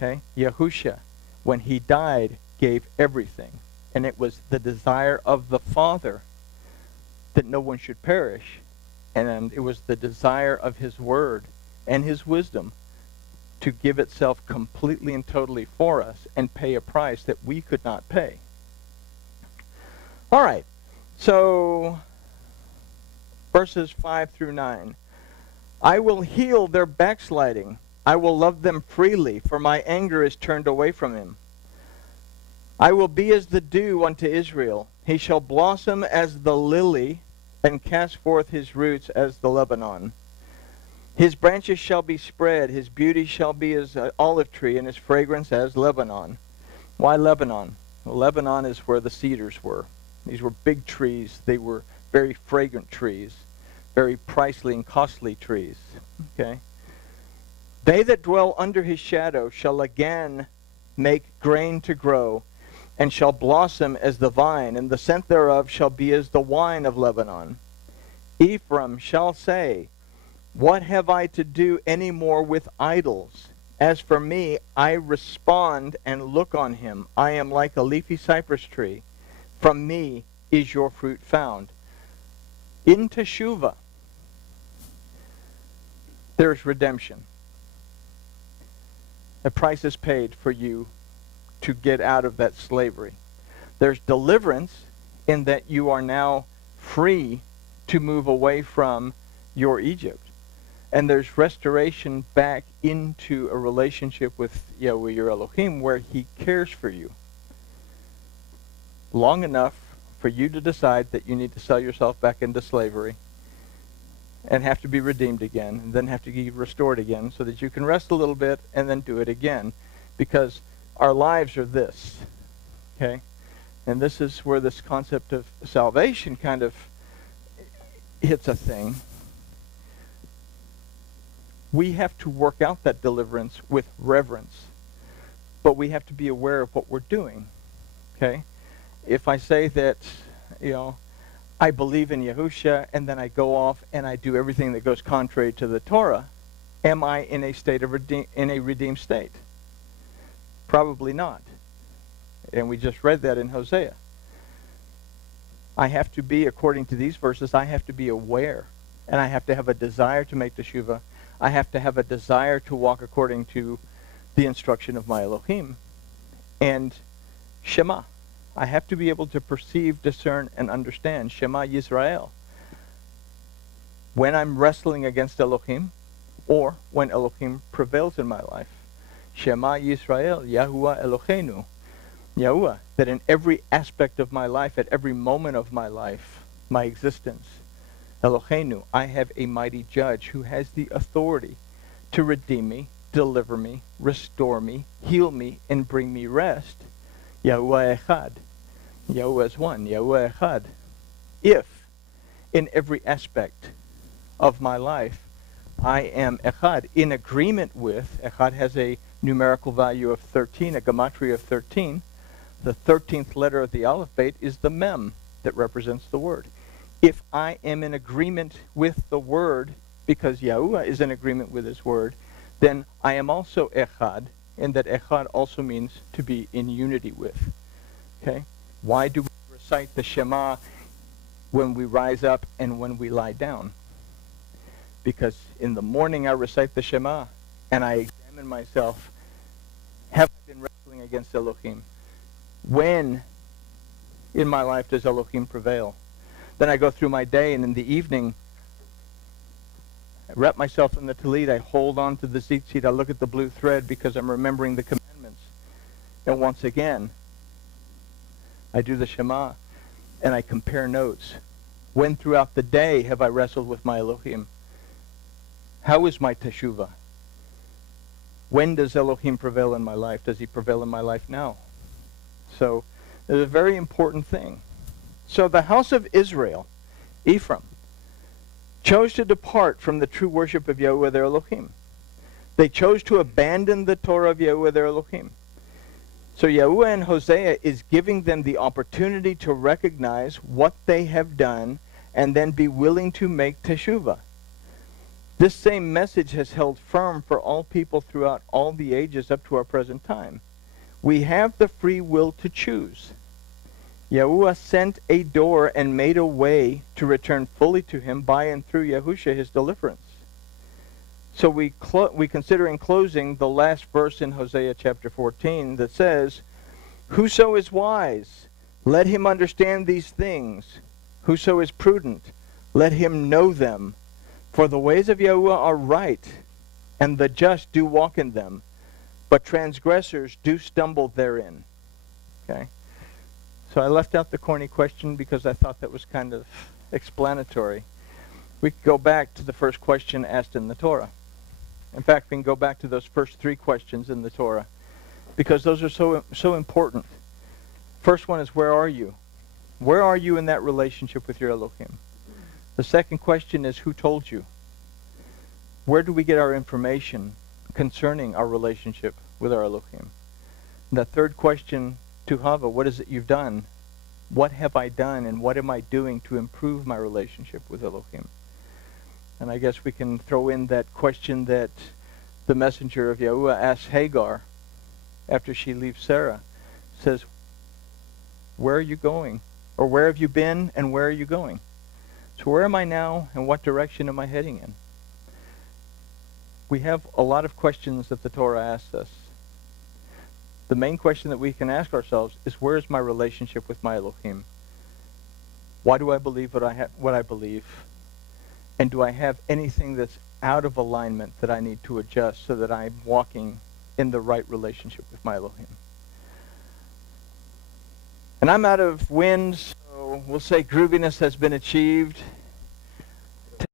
Okay? Yahusha, when he died, gave everything. And it was the desire of the Father that no one should perish. And it was the desire of his word and his wisdom to give itself completely and totally for us and pay a price that we could not pay. All right. So, verses 5 through 9. I will heal their backsliding. I will love them freely, for my anger is turned away from him. I will be as the dew unto Israel. He shall blossom as the lily, and cast forth his roots as the Lebanon. His branches shall be spread. His beauty shall be as an olive tree, and his fragrance as Lebanon. Why Lebanon? Well, Lebanon is where the cedars were. These were big trees. They were very fragrant trees, very pricely and costly trees. Okay. They that dwell under his shadow shall again make grain to grow, and shall blossom as the vine, and the scent thereof shall be as the wine of Lebanon. Ephraim shall say, what have I to do any more with idols? As for me, I respond and look on him. I am like a leafy cypress tree. From me is your fruit found. In Teshuvah, there's redemption. A price is paid for you to get out of that slavery. There's deliverance in that you are now free to move away from your Egypt. And there's restoration back into a relationship with Yahweh your Elohim where he cares for you long enough for you to decide that you need to sell yourself back into slavery and have to be redeemed again, and then have to be restored again so that you can rest a little bit and then do it again. Because our lives are this, okay? And this is where this concept of salvation kind of hits a thing. We have to work out that deliverance with reverence, but we have to be aware of what we're doing, okay? If I say that, I believe in Yahushua, and then I go off and I do everything that goes contrary to the Torah, am I in a state of redeemed state? Probably not. And we just read that in Hosea. I have to be, according to these verses, I have to be aware, and I have to have a desire to make teshuvah. I have to have a desire to walk according to the instruction of my Elohim. And Shema. I have to be able to perceive, discern, and understand. Shema Yisrael. When I'm wrestling against Elohim, or when Elohim prevails in my life. Shema Yisrael, Yahuwah Eloheinu. Yahuwah, that in every aspect of my life, at every moment of my life, my existence, Eloheinu, I have a mighty judge who has the authority to redeem me, deliver me, restore me, heal me, and bring me rest. Yahuwah Echad. Yahuwah is one. Yahuwah Echad. If, in every aspect of my life, I am Echad, in agreement with, Echad has a numerical value of 13, a gematria of 13. The 13th letter of the alphabet is the mem that represents the word. If I am in agreement with the word, because Yahuwah is in agreement with his word, then I am also Echad, and that Echad also means to be in unity with. Okay? Why do we recite the Shema when we rise up and when we lie down? Because in the morning I recite the Shema, and I examine myself. Have I been wrestling against Elohim? When in my life does Elohim prevail? Then I go through my day, and in the evening, I wrap myself in the tallit. I hold on to the tzitzit. I look at the blue thread because I'm remembering the commandments. And once again, I do the Shema, and I compare notes. When throughout the day have I wrestled with my Elohim? How is my teshuvah? When does Elohim prevail in my life? Does he prevail in my life now? So, it's a very important thing. So the house of Israel, Ephraim, chose to depart from the true worship of Yahuwah their Elohim. They chose to abandon the Torah of Yahuwah their Elohim. So Yahuwah in Hosea is giving them the opportunity to recognize what they have done and then be willing to make teshuvah. This same message has held firm for all people throughout all the ages up to our present time. We have the free will to choose. Yahuwah sent a door and made a way to return fully to him by and through Yahushua, his deliverance. So we consider in closing the last verse in Hosea chapter 14 that says, "Whoso is wise, let him understand these things. Whoso is prudent, let him know them. For the ways of Yahuwah are right, and the just do walk in them, but transgressors do stumble therein." Okay? So I left out the corny question because I thought that was kind of explanatory. We could go back to the first question asked in the Torah. In fact, we can go back to those first 3 questions in the Torah because those are so important. First one is, where are you? Where are you in that relationship with your Elohim? The second question is, who told you? Where do we get our information concerning our relationship with our Elohim? And the third question, to Hava, what is it you've done? What have I done and what am I doing to improve my relationship with Elohim? And I guess we can throw in that question that the messenger of Yahuwah asks Hagar after she leaves Sarah. Says, where are you going? Or where have you been and where are you going? So where am I now and what direction am I heading in? We have a lot of questions that the Torah asks us. The main question that we can ask ourselves is, where is my relationship with my Elohim? Why do I believe what I believe? And do I have anything that's out of alignment that I need to adjust so that I'm walking in the right relationship with my Elohim? And I'm out of wind, so we'll say grooviness has been achieved.